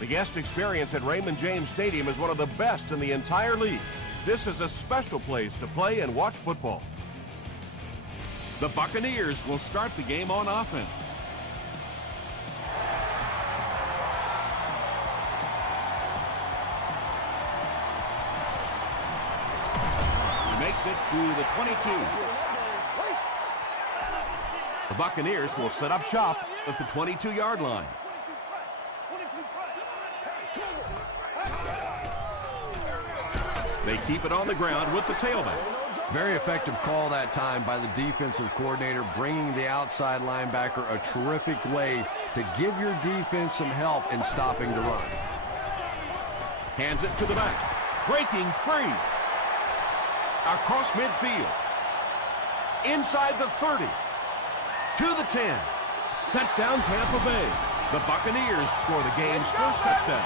The guest experience at Raymond James Stadium is one of the best in the entire league. This is a special place to play and watch football. The Buccaneers will start the game on offense. He makes it to the 22. The Buccaneers will set up shop at the 22-yard line. They keep it on the ground with the tailback. Very effective call that time by the defensive coordinator, bringing the outside linebacker a terrific way to give your defense some help in stopping the run. Hands it to the back. Breaking free. Across midfield. Inside the 30. To the 10. Touchdown Tampa Bay. The Buccaneers score the game's first touchdown.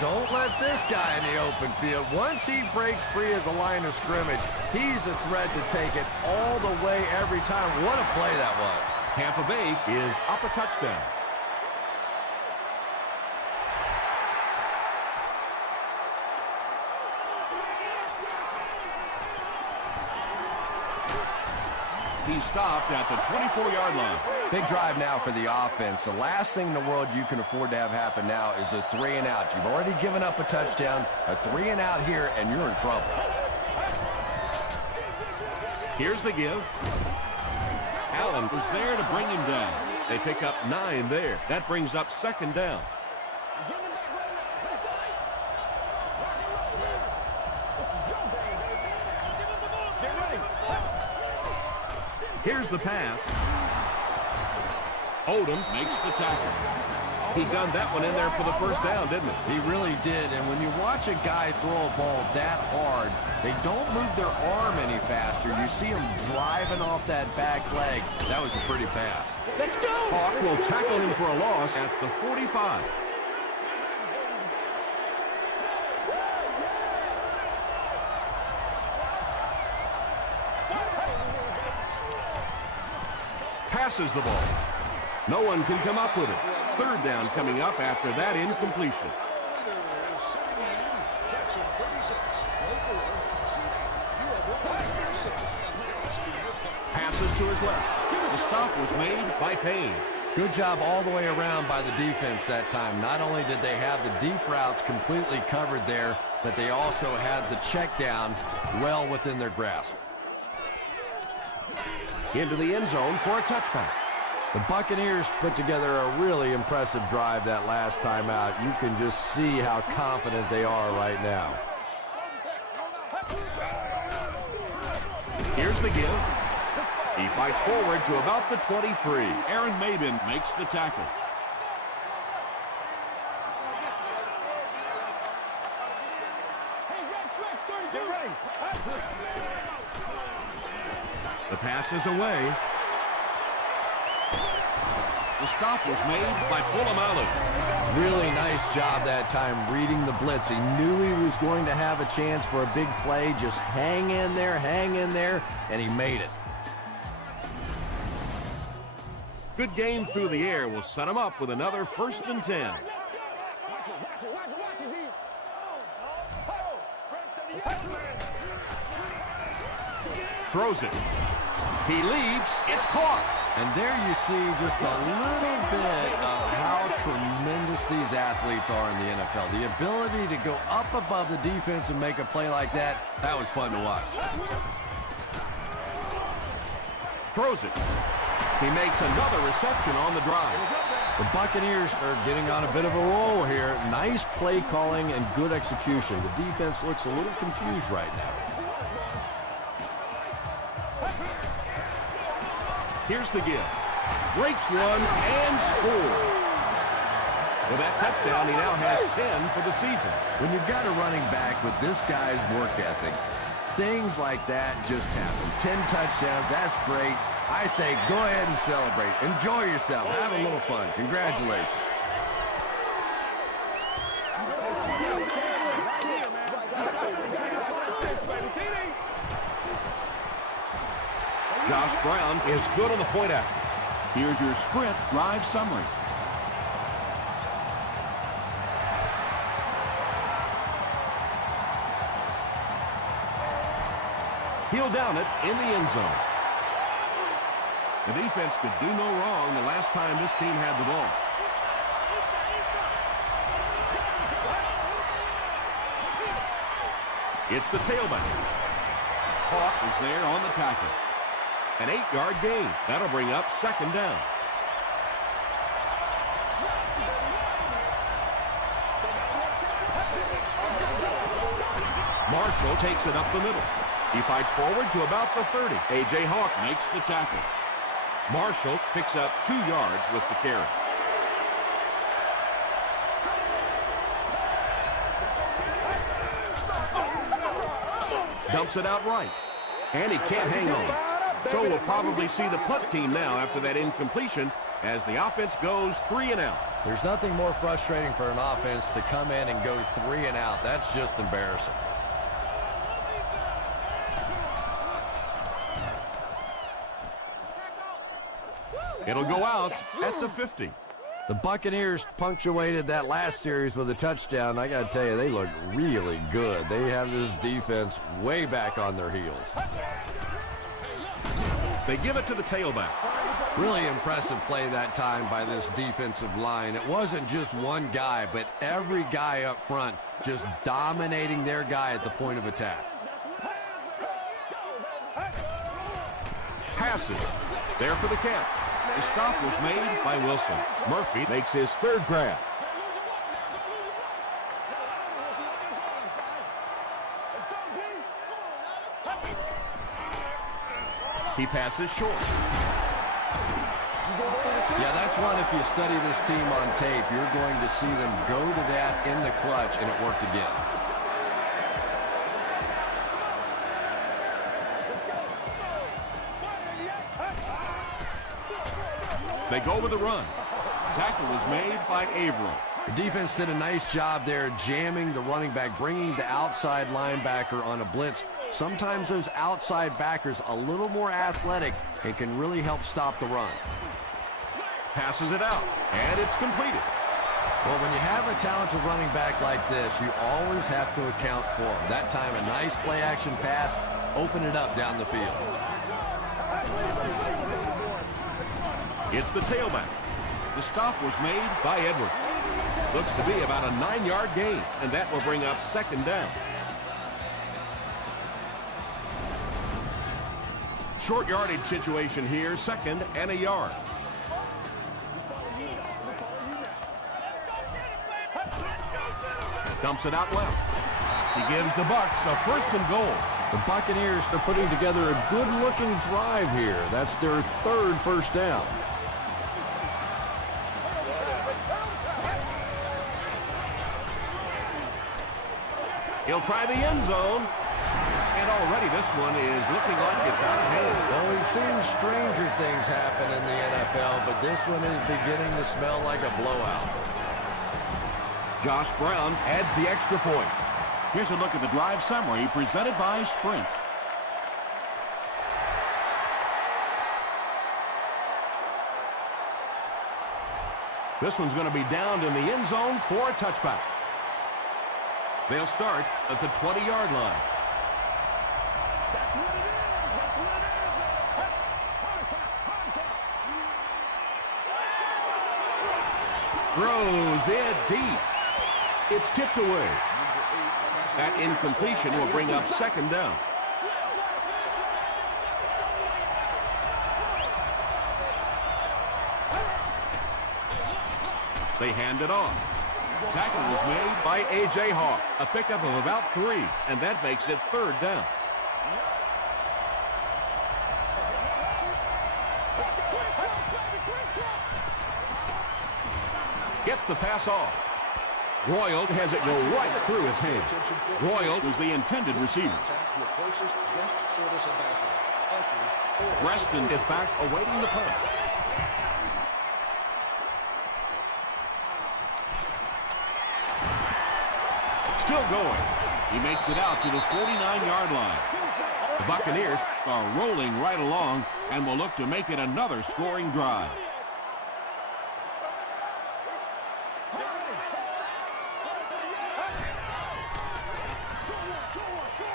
Don't let this guy in the open field. Once he breaks free of the line of scrimmage, he's a threat to take it all the way every time. What a play that was. Tampa Bay is up a touchdown. He stopped at the 24-yard line. Big drive now for the offense. The last thing in the world you can afford to have happen now is a 3-and-out. You've already given up a touchdown, a 3-and-out here, and you're in trouble. Here's the give. Allen was there to bring him down. They pick up 9 there. That brings up second down. Here's the pass. Odom makes the tackle. He gunned that one in there for the first down, didn't he? He really did, and when you watch a guy throw a ball that hard, they don't move their arm any faster. You see him driving off that back leg. That was a pretty pass. Let's go! Hawk will tackle him for a loss at the 45. Passes the ball. No one can come up with it. Third down coming up after that incompletion. Passes to his left. The stop was made by Payne. Good job all the way around by the defense that time. Not only did they have the deep routes completely covered there, but they also had the check down well within their grasp. Into the end zone for a touchback. The Buccaneers put together a really impressive drive that last time out. You can just see how confident they are right now. Here's the give. He fights forward to about the 23. Aaron Maben makes the tackle. The pass is away. The stop was made by Polamalu. Really nice job that time reading the blitz. He knew he was going to have a chance for a big play. Just hang in there, and he made it. Good game through the air will set him up with another 1st and 10. Throws it. He leaps. It's caught. And there you see just a little bit of how tremendous these athletes are in the NFL. The ability to go up above the defense and make a play like that, that was fun to watch. Throws it. He makes another reception on the drive. The Buccaneers are getting on a bit of a roll here. Nice play calling and good execution. The defense looks a little confused right now. Here's the give. Breaks one and scores. With that touchdown, he now has 10 for the season. When you've got a running back with this guy's work ethic, things like that just happen. 10 touchdowns, that's great. I say go ahead and celebrate. Enjoy yourself. Have a little fun. Congratulations. Josh Brown is good on the point after. Here's your sprint drive summary. He'll down it in the end zone. The defense could do no wrong the last time this team had the ball. It's the tailback. Hawk is there on the tackle. An 8-yard gain. That'll bring up second down. Marshall takes it up the middle. He fights forward to about the 30. A.J. Hawk Makes the tackle. Marshall picks up 2 yards with the carry. Dumps it out right. And he can't hang on. So we'll probably see the punt team now after that incompletion as the offense goes 3 and out. There's nothing more frustrating for an offense to come in and go 3 and out. That's just embarrassing. It'll go out at the 50. The Buccaneers punctuated that last series with a touchdown. I got to tell you, they look really good. They have this defense way back on their heels. They give it to the tailback. Really impressive play that time by this defensive line. It wasn't just one guy, but every guy up front just dominating their guy at the point of attack. Passes. There for the catch. The stop was made by Wilson. Murphy makes his 3rd grab. He passes short. Yeah, that's one, if you study this team on tape, you're going to see them go to that in the clutch, and it worked again. They go with the run. Tackle was made by Averill. The defense did a nice job there jamming the running back, bringing the outside linebacker on a blitz. Sometimes those outside backers a little more athletic and can really help stop the run. Passes it out, and it's completed. Well, when you have a talented running back like this, you always have to account for him. That time, a nice play-action pass, open it up down the field. It's the tailback. The stop was made by Edwards. Looks to be about a 9-yard gain, and that will bring up second down. Short yardage situation here, 2nd and a yard. Dumps it out left. He gives the Bucs a 1st and goal. The Buccaneers are putting together a good-looking drive here. That's their 3rd first down. He'll try the end zone. And already this one is looking like it's out of hand. Well, we've seen stranger things happen in the NFL, but this one is beginning to smell like a blowout. Josh Brown adds the extra point. Here's a look at the drive summary presented by Sprint. This one's going to be downed in the end zone for a touchback. They'll start at the 20-yard line. Throws it deep. It's tipped away. That incompletion will bring up second down. They hand it off. Tackle was made by A.J. Hawk. A pickup of about 3, and that makes it 3rd down. Gets the pass off. Royal has it go right through his hand. Royal was the intended receiver. Reston is back awaiting the punt. Still going. He makes it out to the 49-yard line. The Buccaneers are rolling right along and will look to make it another scoring drive.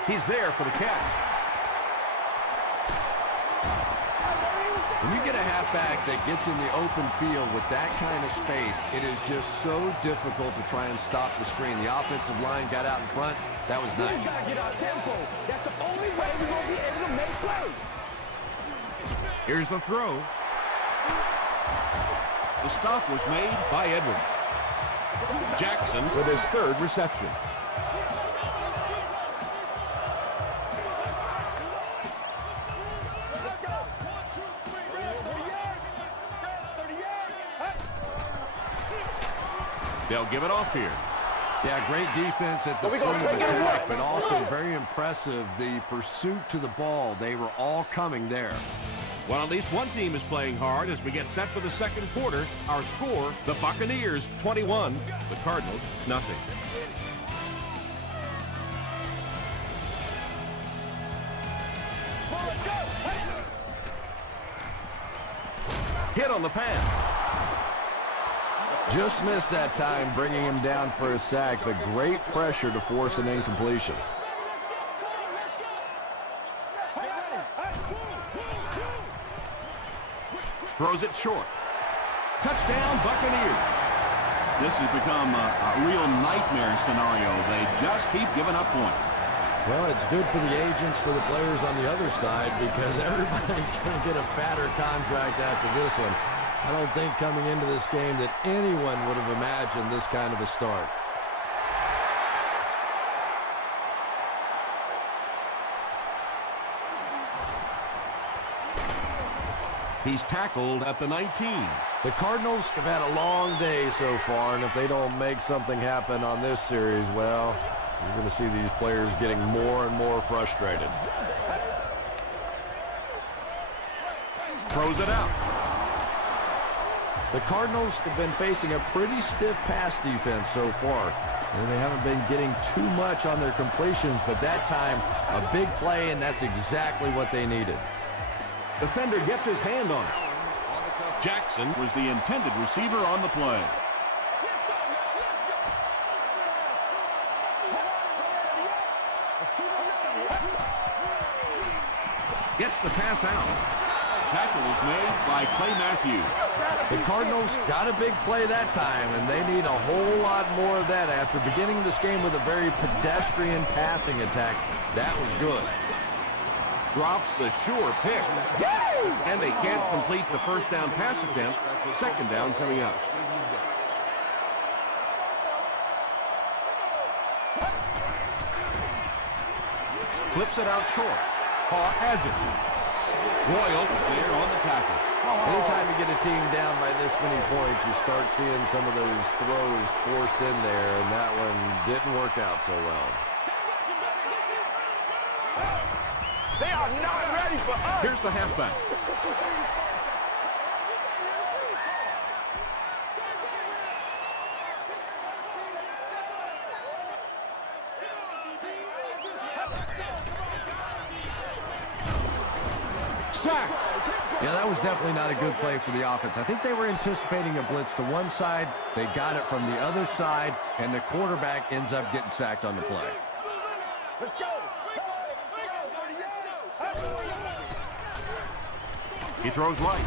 He's there for the catch. When you get a halfback that gets in the open field with that kind of space, it is just so difficult to try and stop the screen. The offensive line got out in front. That was nice. We gotta get our tempo. That's the only way we're gonna be able to make plays. Here's the throw. The stop was made by Edwards. Jackson with his third reception. They'll give it off here. Yeah, great defense at the point of attack, but also very impressive, the pursuit to the ball. They were all coming there. Well, at least one team is playing hard as we get set for the second quarter. Our score, the Buccaneers 21, the Cardinals nothing. Hit on the pass. Just missed that time, bringing him down for a sack, but great pressure to force an incompletion. Throws it short. Touchdown, Buccaneers. This has become a real nightmare scenario. They just keep giving up points. Well, it's good for the agents, for the players on the other side, because everybody's going to get a fatter contract after this one. I don't think coming into this game that anyone would have imagined this kind of a start. He's tackled at the 19. The Cardinals have had a long day so far, and if they don't make something happen on this series, well, you're going to see these players getting more and more frustrated. Throws it out. The Cardinals have been facing a pretty stiff pass defense so far, and they haven't been getting too much on their completions, but that time, a big play, and that's exactly what they needed. Defender gets his hand on it. Jackson was the intended receiver on the play. Gets the pass out. Tackle was made by Clay Matthews. The Cardinals got a big play that time, and they need a whole lot more of that after beginning this game with a very pedestrian passing attack. That was good. Drops the sure pick. And they can't complete the first down pass attempt. Second down coming up. Flips it out short. Hawk has it. Royal was there on the tackle. Anytime you get a team down by this many points, you start seeing some of those throws forced in there, and that one didn't work out so well. They are not ready for us. Here's the halfback. Sacked. Yeah, that was definitely not a good play for the offense. I think they were anticipating a blitz to one side. They got it from the other side, and the quarterback ends up getting sacked on the play. Let's go. He throws light.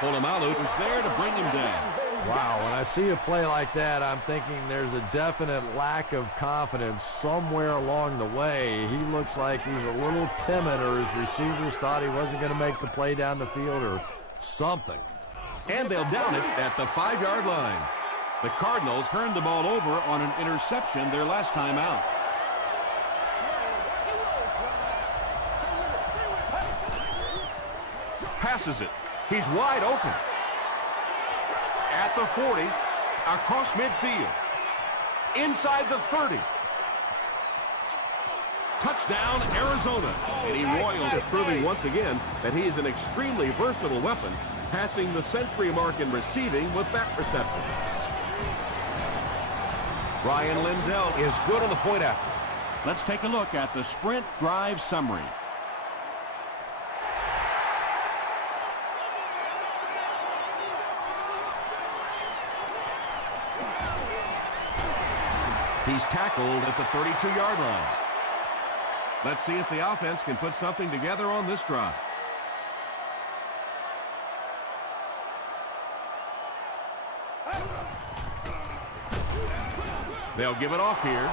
Polamalu was there to bring him down. Wow, when I see a play like that, I'm thinking there's a definite lack of confidence somewhere along the way. He looks like he's a little timid, or his receivers thought he wasn't going to make the play down the field or something. And they'll down it at the 5-yard line. The Cardinals turned the ball over on an interception their last time out. Passes it. He's wide open. At the 40, across midfield. Inside the 30. Touchdown, Arizona. Eddie Royal is proving once again that he is an extremely versatile weapon, passing the century mark in receiving with that reception. Ryan Lindell is good on the point after. Let's take a look at the sprint drive summary. He's tackled at the 32-yard line. Let's see if the offense can put something together on this drive. They'll give it off here.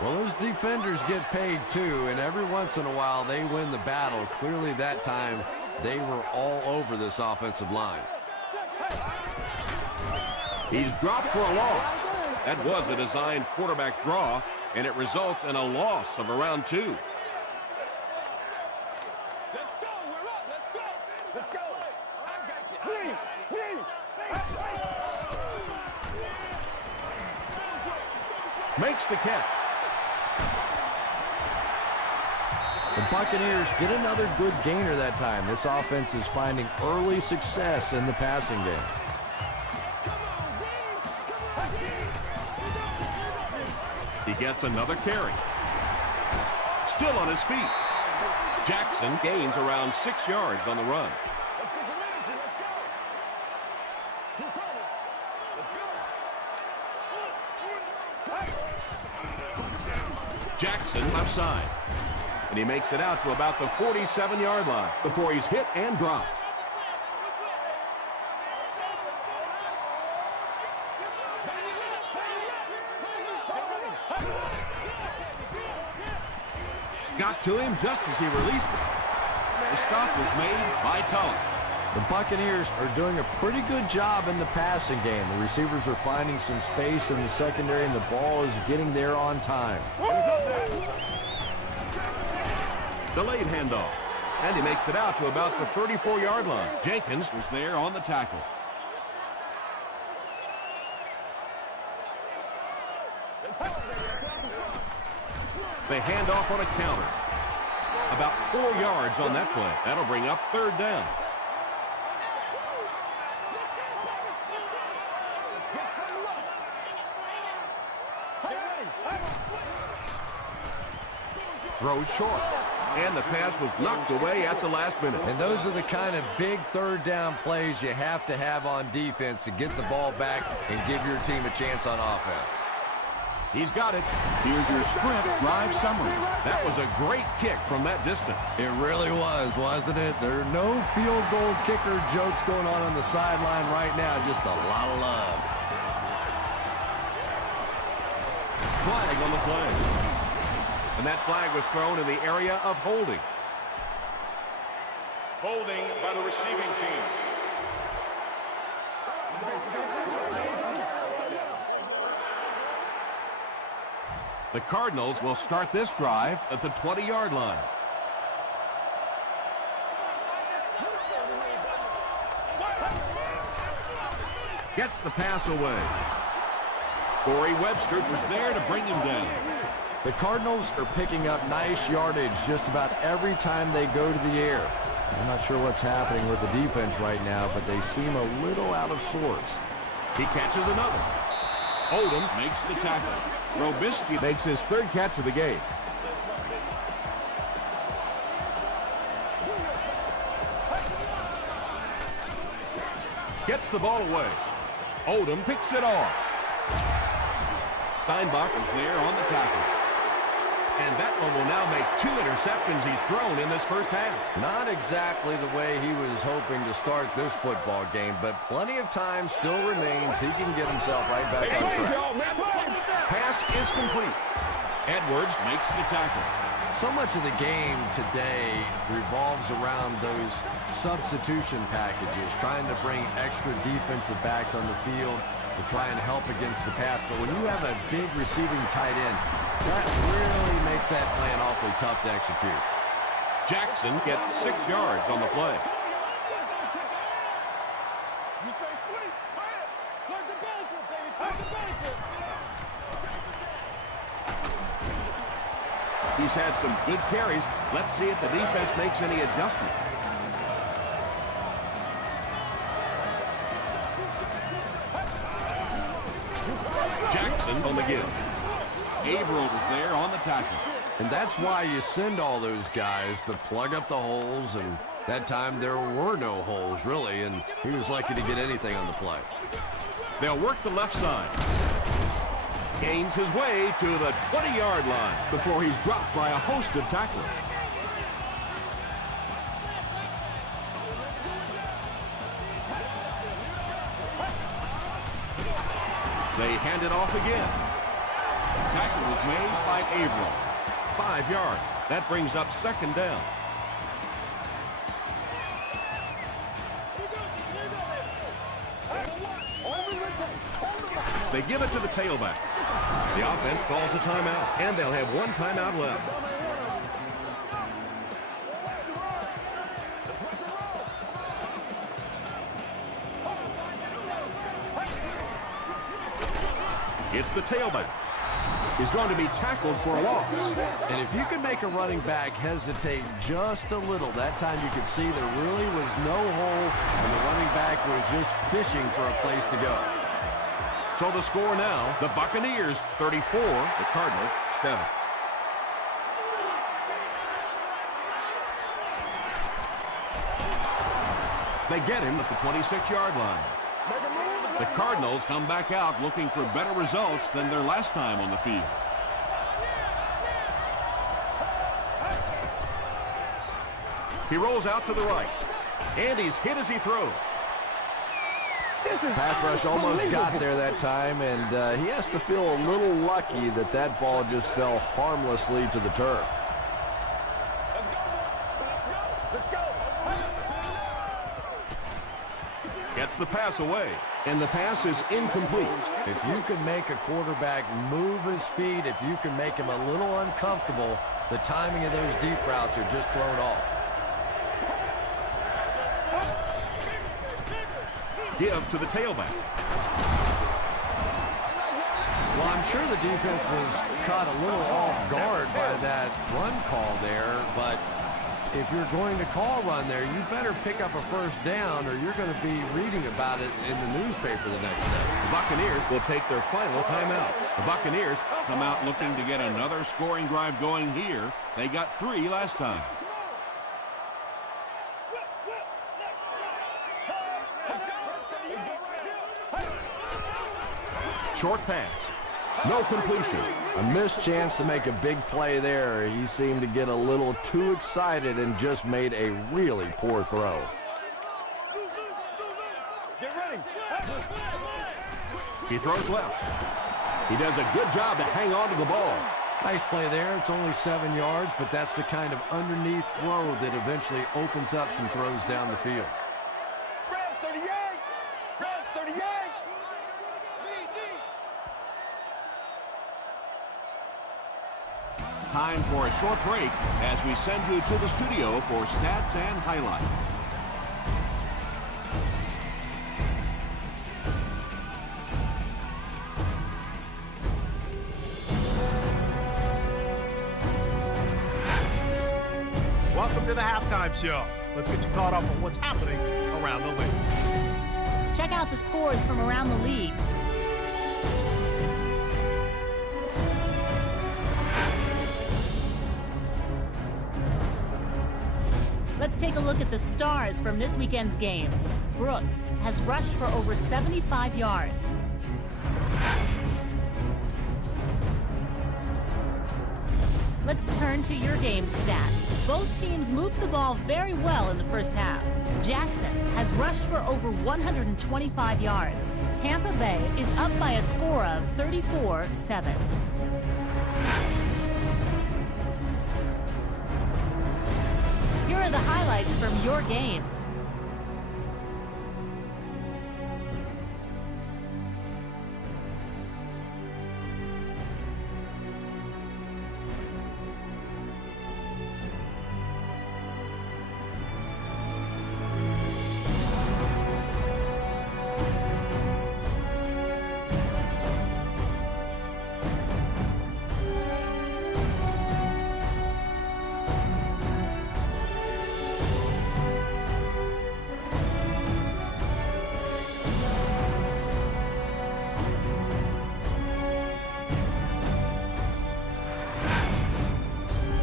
Well, those defenders get paid too, and every once in a while they win the battle. Clearly that time they were all over this offensive line. He's dropped for a loss. That was a designed quarterback draw, and it results in a loss of around 2. Let's go. We're up. Let's go. Let's go. I got you. Makes the catch. The Buccaneers get another good gainer that time. This offense is finding early success in the passing game. He gets another carry. Still on his feet. Jackson gains around 6 yards on the run. Let's get some energy. Let's go. Keep coming. Let's go. Jackson left side. And he makes it out to about the 47-yard line before he's hit and dropped. Got to him just as he released it. The stop was made by Tulloch. The Buccaneers are doing a pretty good job in the passing game. The receivers are finding some space in the secondary, and the ball is getting there on time. Delayed handoff. And he makes it out to about the 34-yard line. Jenkins was there on the tackle. They hand off on a counter. About 4 yards on that play. That'll bring up 3rd down. Throws short. And the pass was knocked away at the last minute. And those are the kind of big 3rd down plays you have to have on defense to get the ball back and give your team a chance on offense. He's got it. Here's your sprint drive summary. That was a great kick from that distance. It really was, wasn't it? There are no field goal kicker jokes going on the sideline right now. Just a lot of love. Flag on the play. And that flag was thrown in the area of holding. Holding by the receiving team. The Cardinals will start this drive at the 20-yard line. Gets the pass away. Corey Webster was there to bring him down. The Cardinals are picking up nice yardage just about every time they go to the air. I'm not sure what's happening with the defense right now, but they seem a little out of sorts. He catches another. Odom makes the tackle. Robisky makes his 3rd catch of the game. Gets the ball away. Odom picks it off. Steinbach is there on the tackle. And that one will now make 2 interceptions he's thrown in this first half. Not exactly the way he was hoping to start this football game, but plenty of time still remains. He can get himself right back on track. Pass is complete. Edwards makes the tackle. So much of the game today revolves around those substitution packages, trying to bring extra defensive backs on the field to try and help against the pass. But when you have a big receiving tight end, that really makes that plan awfully tough to execute. Jackson gets 6 yards on the play. You say sweet. Go ahead. Plug the basket, baby. Plug the basket. He's had some good carries. Let's see if the defense makes any adjustments. Jackson on the give. Averill was there on the tackle. And that's why you send all those guys to plug up the holes, and that time there were no holes, really, and he was lucky to get anything on the play. They'll work the left side. Gains his way to the 20-yard line before he's dropped by a host of tacklers. They hand it off again. Tackle was made by Averill. 5 yards. That brings up second down. They give it to the tailback. The offense calls a timeout, and they'll have one timeout left. It's the tailback. He's going to be tackled for a loss. And if you can make a running back hesitate just a little, that time you could see there really was no hole, and the running back was just fishing for a place to go. So the score now, the Buccaneers 34, the Cardinals 7. They get him at the 26-yard line. The Cardinals come back out looking for better results than their last time on the field. He rolls out to the right, and he's hit as he throws. Pass rush almost got there that time, and he has to feel a little lucky that that ball just fell harmlessly to the turf. Gets the pass away, and the pass is incomplete. If you can make a quarterback move his feet, if you can make him a little uncomfortable, the timing of those deep routes are just thrown off. Give to the tailback. Well, I'm sure the defense was caught a little off guard by that run call there, but if you're going to call run there, you better pick up a first down or you're going to be reading about it in the newspaper the next day. The Buccaneers will take their final timeout. The Buccaneers Come out looking to get another scoring drive going here. They got 3 last time. short pass. No completion. A missed chance to make a big play there. He seemed to get a little too excited and just made a really poor throw. Get ready. He throws left. He does a good job to hang on to the ball. Nice play there. It's only 7 yards, but that's the kind of underneath throw that eventually opens up some throws down the field. Red 38. Red 38. Time for a short break as we send you to the studio for stats and highlights. Welcome to the halftime show. Let's get you caught up on what's happening around the league. Check out the scores from around the league. Let's take a look at the stars from this weekend's games. Brooks has rushed for over 75 yards. Let's turn to your game stats. Both teams moved the ball very well in the first half. Jackson has rushed for over 125 yards. Tampa Bay is up by a score of 34-7. Here are the highlights from your game.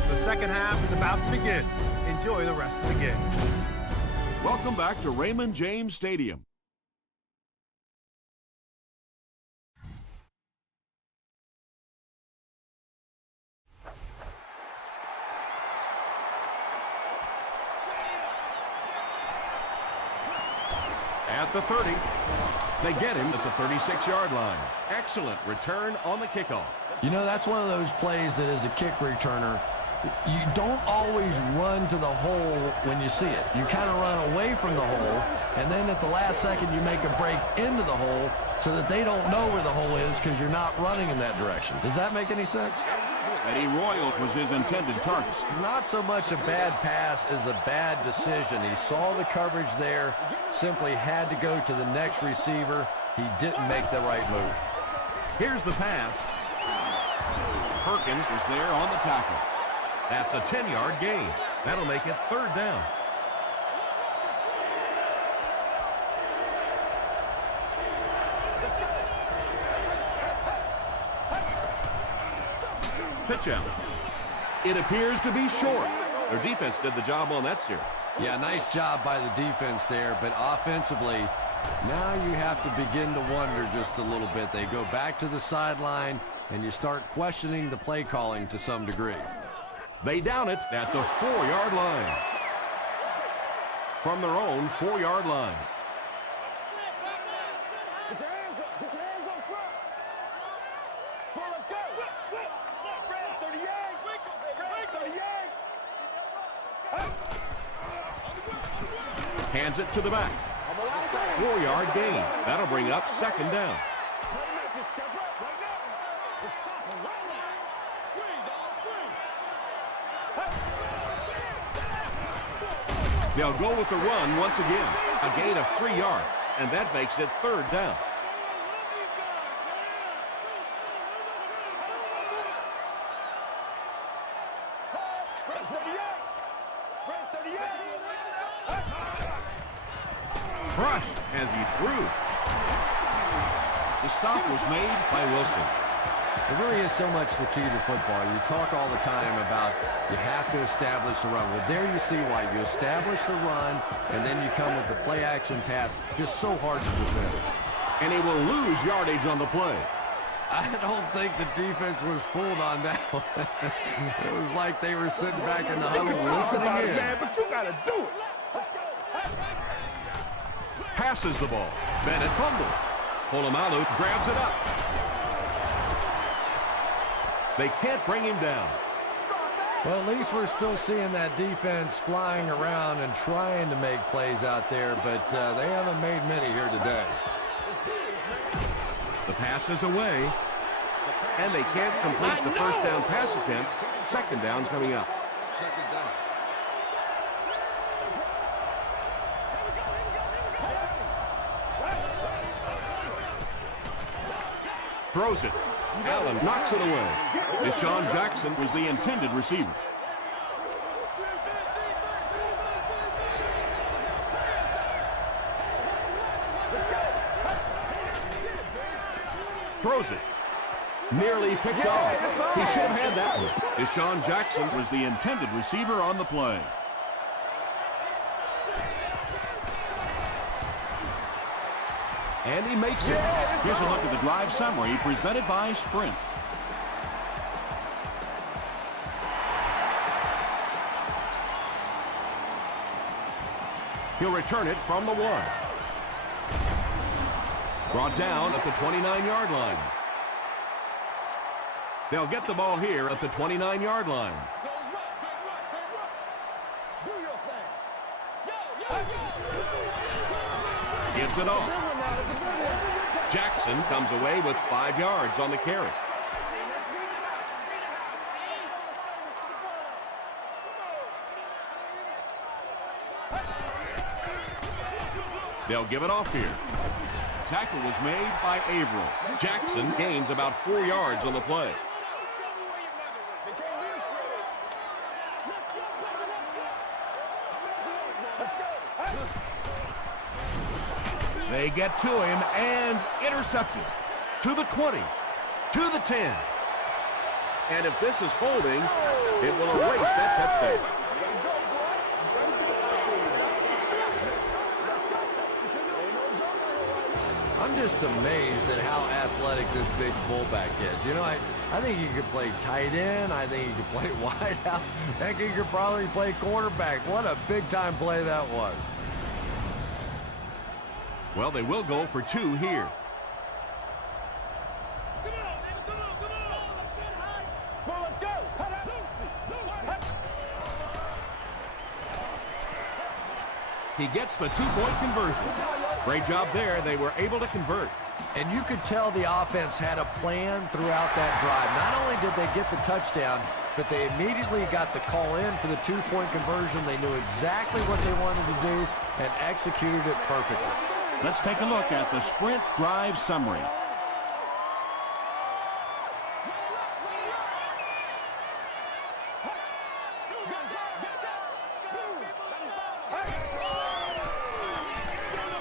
The second half is about to begin. Enjoy the rest of the game. Welcome back to Raymond James Stadium. At the 30. They get him at the 36-yard line. Excellent return on the kickoff. You know, that's one of those plays that as a kick returner, you don't always run to the hole when you see it. You kind of run away from the hole, and then at the last second you make a break into the hole so that they don't know where the hole is because you're not running in that direction. Does that make any sense? Eddie Royal was his intended target. Not so much a bad pass as a bad decision. He saw the coverage there, simply had to go to the next receiver. He didn't make the right move. Here's the pass. Perkins was there on the tackle. That's a 10-yard gain. That'll make it 3rd down. Pitch out. It appears to be short. Their defense did the job on that series. Yeah, nice job by the defense there, but offensively, now you have to begin to wonder just a little bit. They go back to the sideline, and you start questioning the play calling to some degree. They down it at the 4-yard line. From their own 4-yard line. Put your hands up. Put your hands up front. Come on, let's go. 38. 38. Hands it to the back. 4-yard gain. That'll bring up 2nd down. Step up right now. Let's stop him right now. Screen, dog, screen. They'll go with the run once again. A gain of 3 yards, and that makes it 3rd down. Crushed as he threw. The stop was made by Wilson. It really is so much the key to football. You talk all the time about you have to establish the run. Well, there you see why. You establish the run, and then you come with the play-action pass. Just so hard to defend. And he will lose yardage on the play. I don't think the defense was fooled on that one. It was like they were sitting back in the huddle listening in. Man, but you got to do it. Let's go. Passes the ball. Bennett fumbles. Polamalu grabs it up. They can't bring him down. Well, at least we're still seeing that defense flying around and trying to make plays out there, but they haven't made many here today. The pass is away, and they can't complete the 1st down pass attempt. 2nd down coming up. 2nd down. Throws it. Allen knocks it away. Deshaun Jackson was the intended receiver. Throws it. Nearly picked off. He should have had that one. Deshaun Jackson was the intended receiver on the play. And he makes it. Here's a look at the drive summary presented by Sprint. He'll return it from the 1. Brought down at the 29-yard line. They'll get the ball here at the 29-yard line. Do your thing. Gives it off. Jackson comes away with 5 yards on the carry. They'll give it off here. Tackle was made by Averill. Jackson gains about 4 yards on the play. They get to him and intercepted. To the 20. To the 10. And if this is holding, it will erase that touchdown. I'm just amazed at how athletic this big fullback is. You know, I think he could play tight end. I think he could play wide out. I think he could probably play quarterback. What a big-time play that was. Well, they will go for 2 here. He gets the two-point conversion. Great job there. They were able to convert. And you could tell the offense had a plan throughout that drive. Not only did they get the touchdown, but they immediately got the call in for the two-point conversion. They knew exactly what they wanted to do and executed it perfectly. Let's take a look at the sprint drive summary.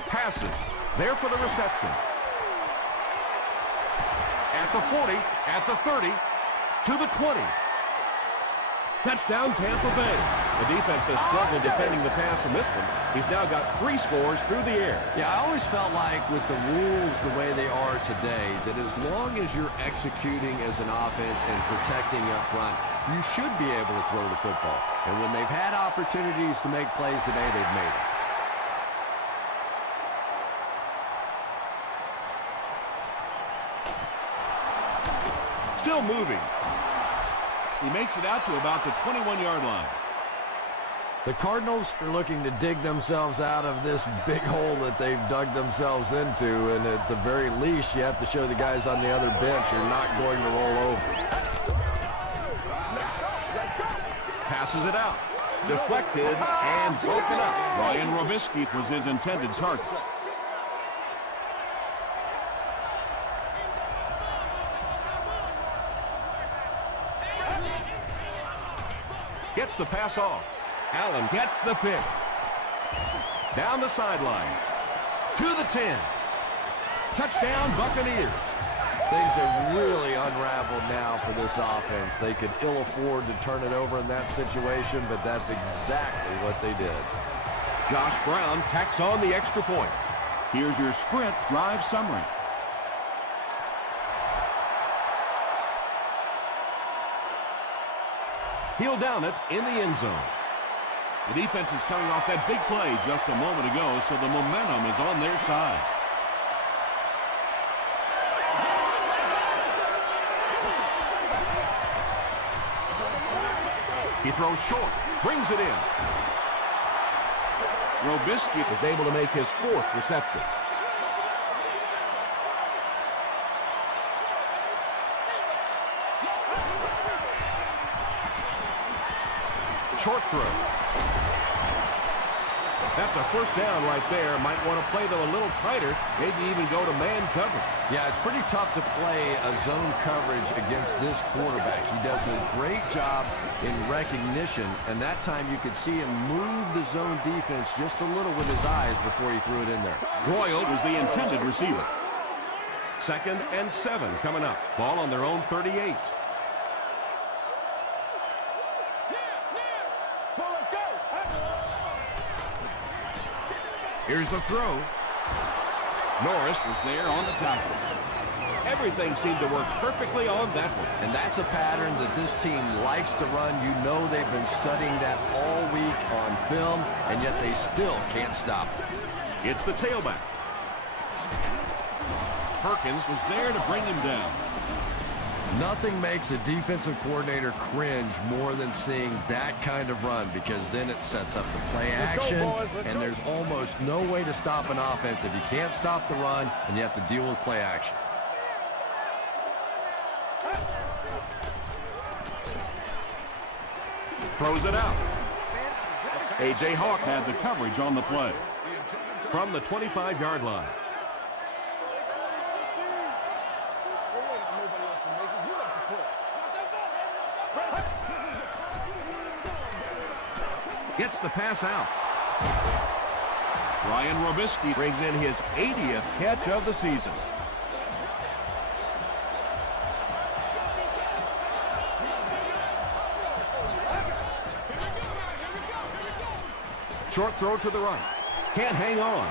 Passes. There for the reception. At the 40, at the 30, to the 20. Touchdown, Tampa Bay. The defense has struggled defending the pass in this one. He's now got 3 scores through the air. Yeah, I always felt like with the rules the way they are today, that as long as you're executing as an offense and protecting up front, you should be able to throw the football. And when they've had opportunities to make plays today, they've made them. Still moving. He makes it out to about the 21-yard line. The Cardinals are looking to dig themselves out of this big hole that they've dug themselves into, and at the very least, you have to show the guys on the other bench you're not going to roll over. Passes it out. Deflected and broken up. Ryan Robisky was his intended target. Gets the pass off. Allen gets the pick. Down the sideline. To the 10. Touchdown, Buccaneers. Things have really unraveled now for this offense. They could ill afford to turn it over in that situation, but that's exactly what they did. Josh Brown tacks on the extra point. Here's your sprint drive summary. He'll down it in the end zone. The defense is coming off that big play just a moment ago, so the momentum is on their side. He throws short, brings it in. Robisky is able to make his 4th reception. Short throw. That's a first down right there. Might want to play them a little tighter, maybe even go to man coverage. Yeah, it's pretty tough to play a zone coverage against this quarterback. He does a great job in recognition, and that time you could see him move the zone defense just a little with his eyes before he threw it in there. Royal was the intended receiver. 2nd and 7 coming up. Ball on their own 38. Here's the throw. Norris was there on the tackle. Everything seemed to work perfectly on that one. And that's a pattern that this team likes to run. You know they've been studying that all week on film, and yet they still can't stop it. It's the tailback. Perkins was there to bring him down. Nothing makes a defensive coordinator cringe more than seeing that kind of run, because then it sets up the play action, and there's almost no way to stop an offense if you can't stop the run and you have to deal with play action. Throws it out. A.J. Hawk had the coverage on the play. From the 25-yard line. Gets the pass out. Ryan Robisky Brings in his 80th catch of the season. Short throw to the right. Can't hang on.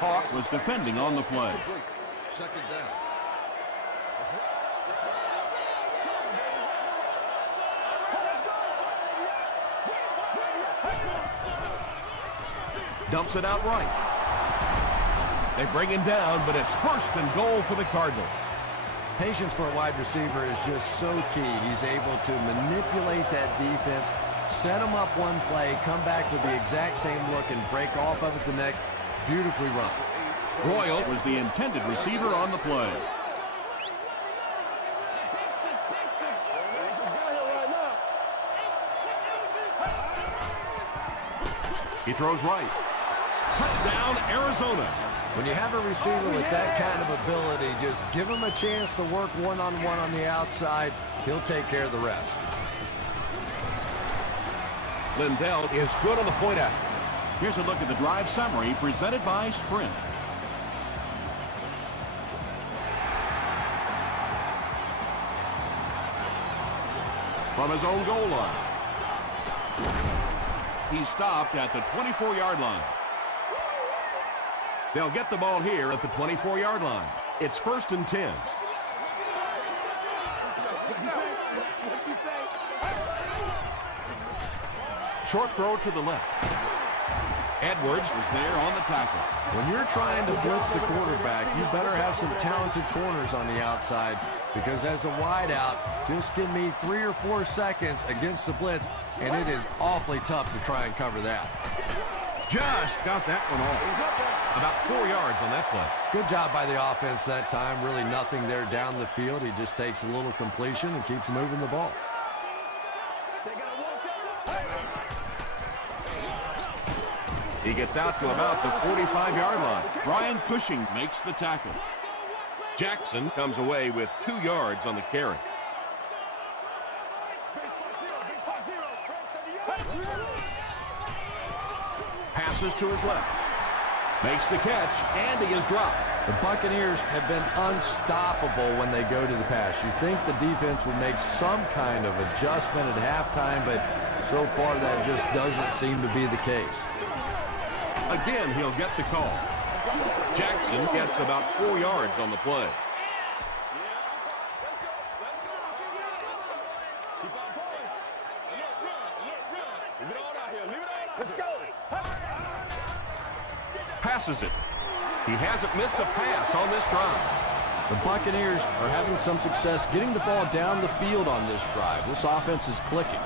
Hawk was defending on the play. Second down. Dumps it out right. They bring him down, but it's 1st and goal for the Cardinals. Patience for a wide receiver is just so key. He's able to manipulate that defense, set them up one play, come back with the exact same look, and break off of it the next. Beautifully run. Royal was the intended receiver on the play. He throws right. Touchdown, Arizona. When you have a receiver with that kind of ability, just give him a chance to work one-on-one on the outside. He'll take care of the rest. Lindell is good on the point after. Here's a look at the drive summary presented by Sprint. From his own goal line. He stopped at the 24-yard line. They'll get the ball here at the 24-yard line. It's 1st and 10. Short throw to the left. Edwards was there on the tackle. When you're trying to blitz the quarterback, you better have some talented corners on the outside, because as a wideout, just give me 3 or 4 seconds against the blitz, and it is awfully tough to try and cover that. Just got that one off. About 4 yards on that play. Good job by the offense that time. Really nothing there down the field. He just takes a little completion and keeps moving the ball. He gets out to about the 45-yard line. Brian Cushing makes the tackle. Jackson comes away with 2 yards on the carry. Passes to his left. Makes the catch, and he is dropped. The Buccaneers have been unstoppable when they go to the pass. You think the defense would make some kind of adjustment at halftime, but so far that just doesn't seem to be the case. Again, he'll get the call. Jackson gets about 4 yards on the play. Let's go. Passes it. He hasn't missed a pass on this drive. The Buccaneers are having some success getting the ball down the field on this drive. This offense is clicking.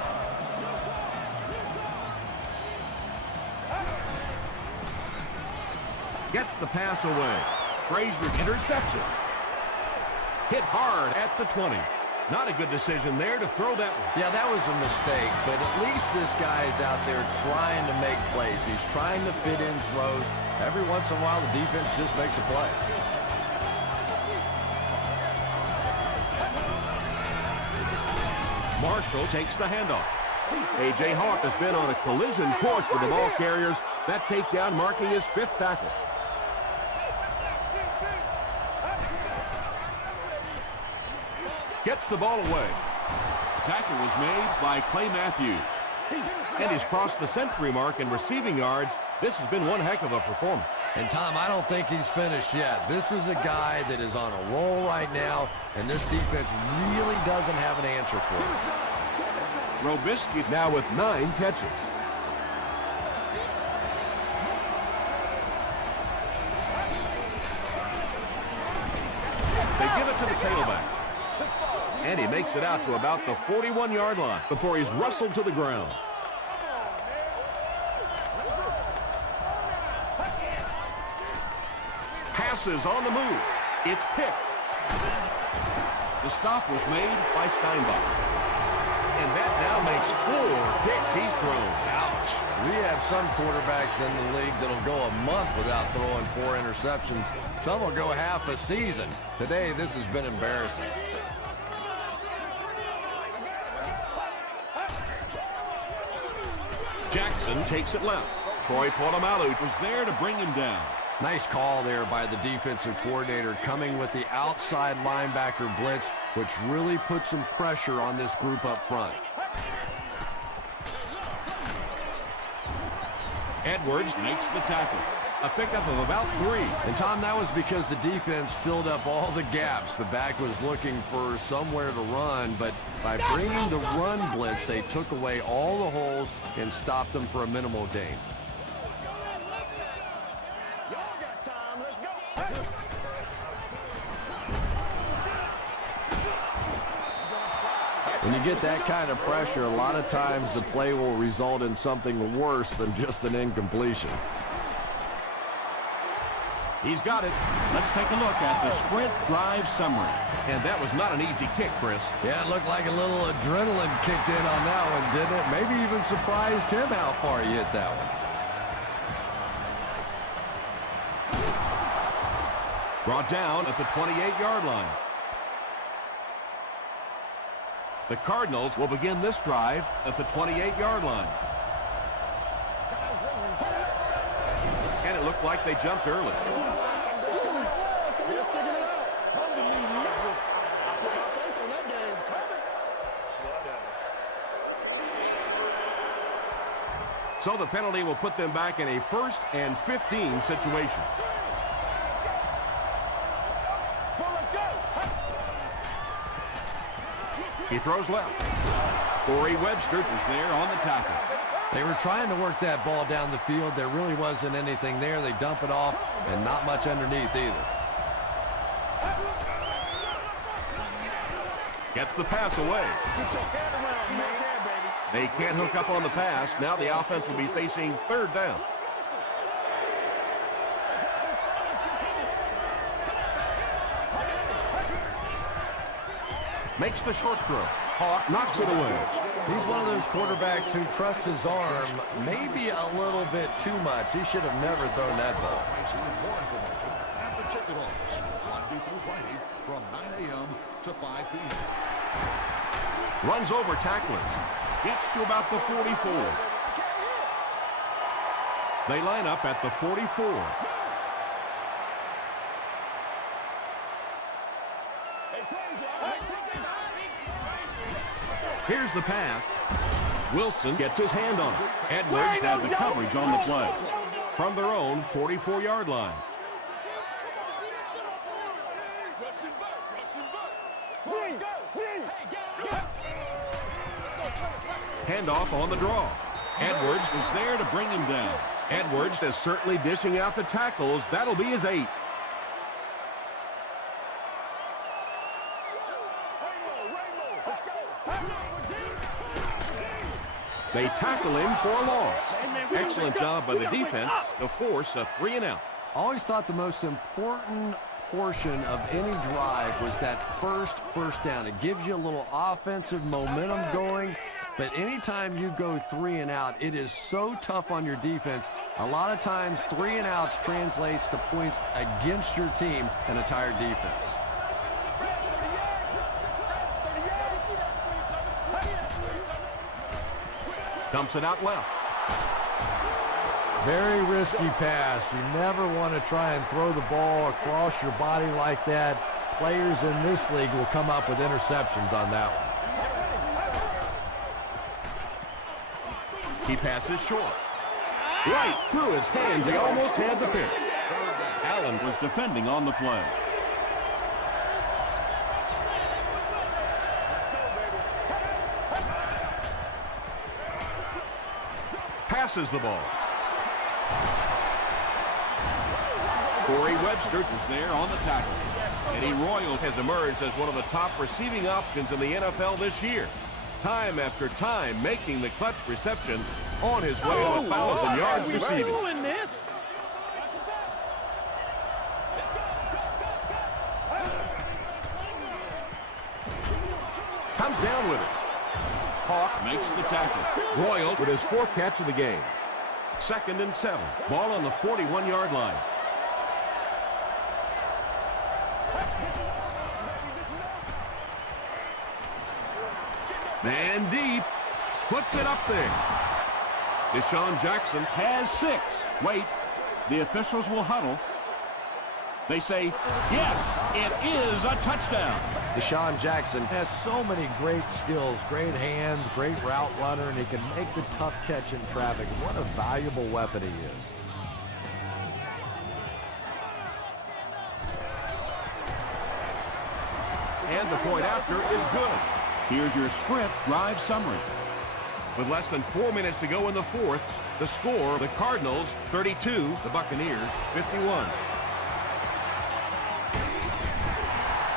Gets the pass away. Frazier intercepts it. Hit hard at the 20. Not a good decision there to throw that one. Yeah, that was a mistake, but at least this guy is out there trying to make plays. He's trying to fit in throws. Every once in a while, the defense just makes a play. Marshall takes the handoff. A.J. Hawk has been on a collision course with the ball carriers. That takedown marking his 5th tackle. Gets the ball away. Tackle was made by Clay Matthews. And he's crossed the century mark in receiving yards. This has been one heck of a performance. And, Tom, I don't think he's finished yet. This is a guy that is on a roll right now, and this defense really doesn't have an answer for him. Robisky now with 9 catches. They give it to the tailback. And he makes it out to about the 41-yard line before he's wrestled to the ground. Passes on the move. It's picked. The stop was made by Steinbach. And that now makes 4 picks he's thrown. Ouch. We have some quarterbacks in the league that'll go a month without throwing 4 interceptions. Some will go half a season. Today, this has been embarrassing. Jackson takes it left. Troy Polamalu Was there to bring him down. Nice call there by the defensive coordinator, coming with the outside linebacker blitz, which really put some pressure on this group up front. Edwards makes the tackle. a pickup of about 3. And, Tom, that was because the defense filled up all the gaps. The back was looking for somewhere to run, but by bringing the run blitz, they took away all the holes and stopped them for a minimal gain. When you get that kind of pressure, a lot of times the play will result in something worse than just an incompletion. He's got it. Let's take a look at the sprint drive summary. And that was not an easy kick, Chris. Yeah, it looked like a little adrenaline kicked in on that one, didn't it? Maybe even surprised him how far he hit that one. Brought down at the 28-yard line. The Cardinals will begin this drive at the 28-yard line. And it looked like they jumped early. So the penalty will put them back in a 1st and 15 situation. He throws left. Corey Webster is there on the tackle. They were trying to work that ball down the field. There really wasn't anything there. They dump it off, and not much underneath either. Gets the pass away. They can't hook up on the pass. Now the offense will be facing 3rd down. Makes the short throw. Hawk knocks it away. He's one of those quarterbacks who trusts his arm maybe a little bit too much. He should have never thrown that ball. At the ticket office, Monday through Friday from 9 a.m. to 5 p.m. Runs over tacklers. Gets to about the 44. They line up at the 44. Here's the pass. Wilson gets his hand on it. Edwards had the coverage on the play. From their own 44-yard line. Handoff on the draw. Edwards is there to bring him down. Edwards is certainly dishing out the tackles. That'll be his 8th. They tackle him for a loss. Excellent job by the defense to force a 3-and-out. Always thought the most important portion of any drive was that first down. It gives you a little offensive momentum going, but anytime you go 3-and-out, it is so tough on your defense. A lot of times 3-and-outs translates to points against your team and entire defense. Dumps it out left. Very risky pass. You never want to try and throw the ball across your body like that. Players in this league will come up with interceptions on that one. He passes short. Right through his hands. He almost had the pick. Allen was defending on the play. Passes the ball. Corey Webster is there on the tackle. Eddie Royal has emerged as one of the top receiving options in the NFL this year. Time after time making the clutch reception on his way to 1,000 yards receiving. Comes down with it. Hawk Makes the tackle. Royal with his 4th catch of the game. 2nd and 7. Ball on the 41-yard line. Man deep. Puts it up there. Deshaun Jackson Has 6. Wait. The officials will huddle. They say, yes, it is a touchdown. Deshaun Jackson has so many great skills, great hands, great route runner, and he can make the tough catch in traffic. What a valuable weapon he is. and the point after is good. Here's your sprint drive summary. With less than 4 minutes to go in the fourth, the score, the Cardinals 32, the Buccaneers 51.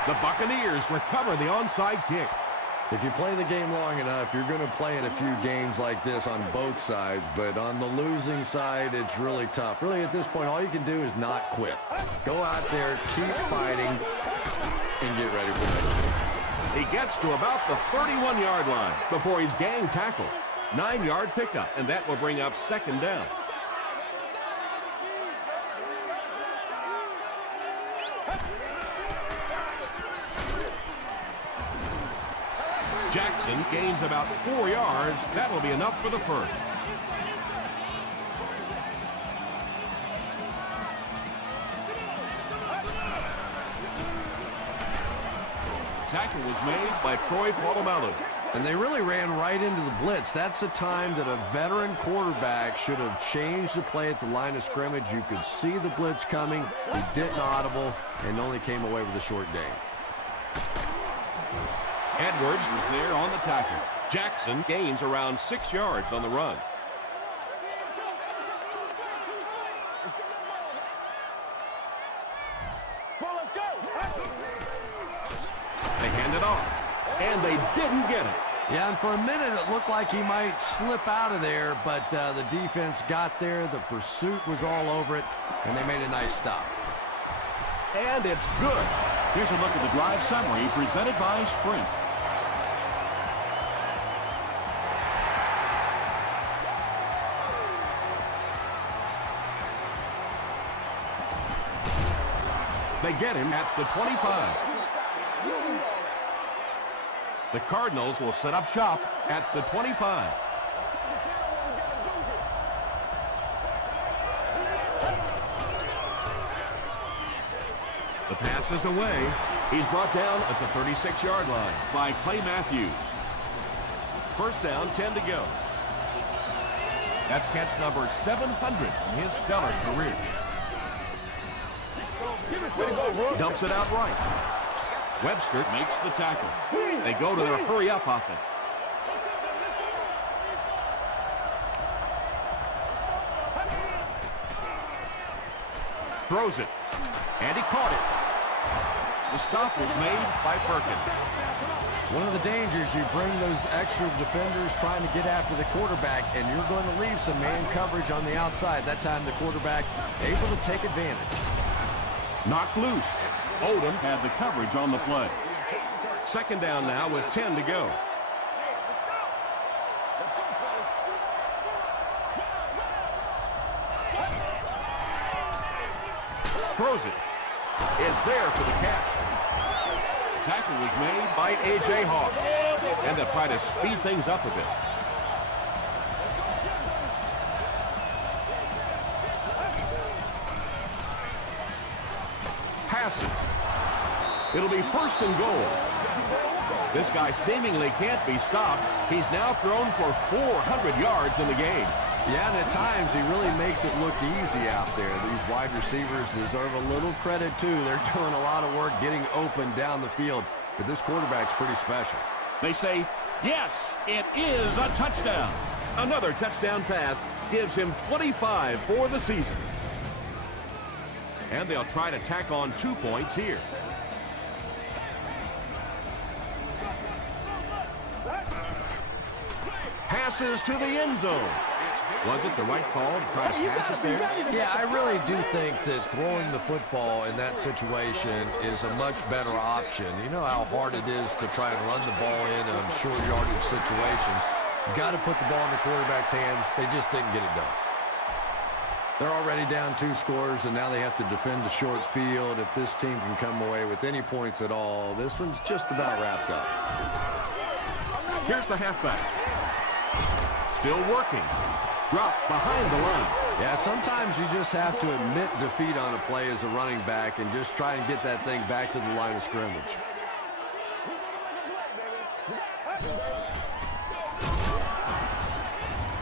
The Buccaneers recover the onside kick. If you play the game long enough, you're going to play in a few games like this on both sides. But on the losing side, it's really tough. Really, at this point, all you can do is not quit. Go out there, keep fighting, and get ready for it. He gets to about the 31-yard line before he's gang tackled. 9-yard pickup, and that will bring up second down. Jackson gains about 4 yards. That will be enough for the first. Tackle was made by Troy Polamalu. And they really ran right into the blitz. That's a time that a veteran quarterback should have changed the play at the line of scrimmage. You could see the blitz coming. He didn't audible and only came away with a short gain. Edwards was there on the tackle. Jackson gains around 6 yards on the run. They hand it off, and they didn't get it. Yeah, and for a minute it looked like he might slip out of there, but the defense got there. The pursuit was all over it, and they made a nice stop. And it's good. Here's a look at the drive summary presented by Sprint. They get him at the 25. The Cardinals will set up shop at the 25. The pass is away. He's brought down at the 36-yard line by Clay Matthews. First down, 10 to go. That's catch number 700 in his stellar career. Dumps it out right. Webster makes the tackle. They go to their hurry-up offense. Throws it. And he caught it. The stop was made by Perkins. It's one of the dangers. You bring those extra defenders trying to get after the quarterback, and you're going to leave some man coverage on the outside. That time the quarterback able to take advantage. Knocked loose. Odom Had the coverage on the play. second down now with 10 to go. Throws it. Is there for the catch. Tackle was made by A.J. Hawk. And they'll try to speed things up a bit. Passes. It'll be first and goal. This guy seemingly can't be stopped. He's now thrown for 400 yards in the game. Yeah, and at times he really makes it look easy out there. These wide receivers deserve a little credit, too. They're doing a lot of work getting open down the field. But this quarterback's pretty special. They say, yes, it is a touchdown. Another touchdown pass gives him 25 for the season. And they'll try to tack on 2 points here. Passes to the end zone. Was it the right call to try to pass it there? Yeah, I really do think that throwing the football in that situation is a much better option. You know how hard it is to try and run the ball in on short yardage situations. You got to put the ball in the quarterback's hands. They just didn't get it done. They're already down 2 scores, and now they have to defend the short field. If this team can come away with any points at all, this one's just about wrapped up. Here's the halfback. Still working. Dropped behind the line. Yeah, sometimes you just have to admit defeat on a play as a running back and just try and get that thing back to the line of scrimmage.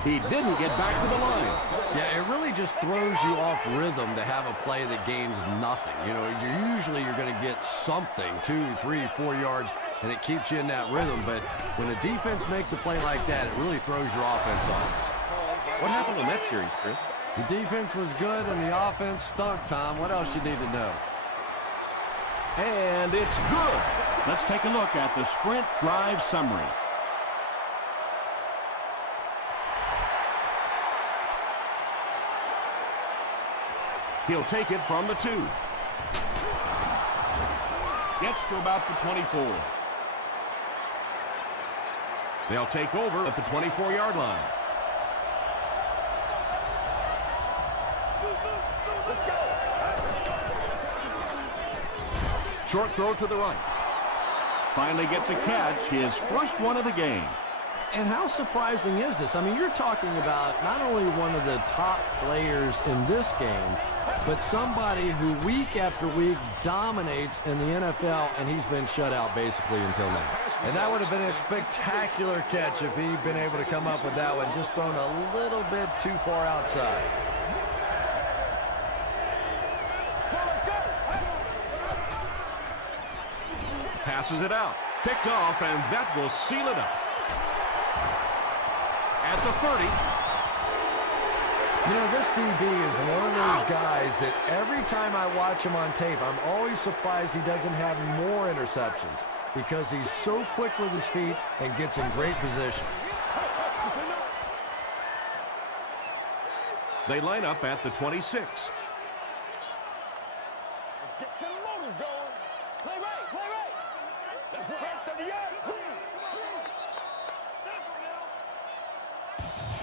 He didn't get back to the line. Yeah, it really just throws you off rhythm to have a play that gains nothing. You know, you're going to get something, 2, 3, 4 yards, and it keeps you in that rhythm. But when a defense makes a play like that, it really throws your offense off. What happened in that series, Chris? The defense was good and the offense stunk, Tom. What else you need to know? And it's good. Let's take a look at the sprint drive summary. He'll take it from the 2. Gets to about the 24. They'll take over at the 24-yard line. Let's go. Short throw to the right. Finally gets a catch, his first one of the game. And how surprising is this? I mean, you're talking about not only one of the top players in this game, but somebody who week after week dominates in the NFL, and he's been shut out basically until now. And that would have been a spectacular catch if he'd been able to come up with that one, just thrown a little bit too far outside. Passes it out. Picked off, and that will seal it up. At the 30. You know, this DB is one of those guys that every time I watch him on tape, I'm always surprised he doesn't have more interceptions because he's so quick with his feet and gets in great position. They line up at the 26. Let's get them motors going. Play right, play right. That's right, 30 yards.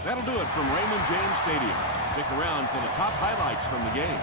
That'll do it from Raymond James Stadium. Stick around for the top highlights from the game.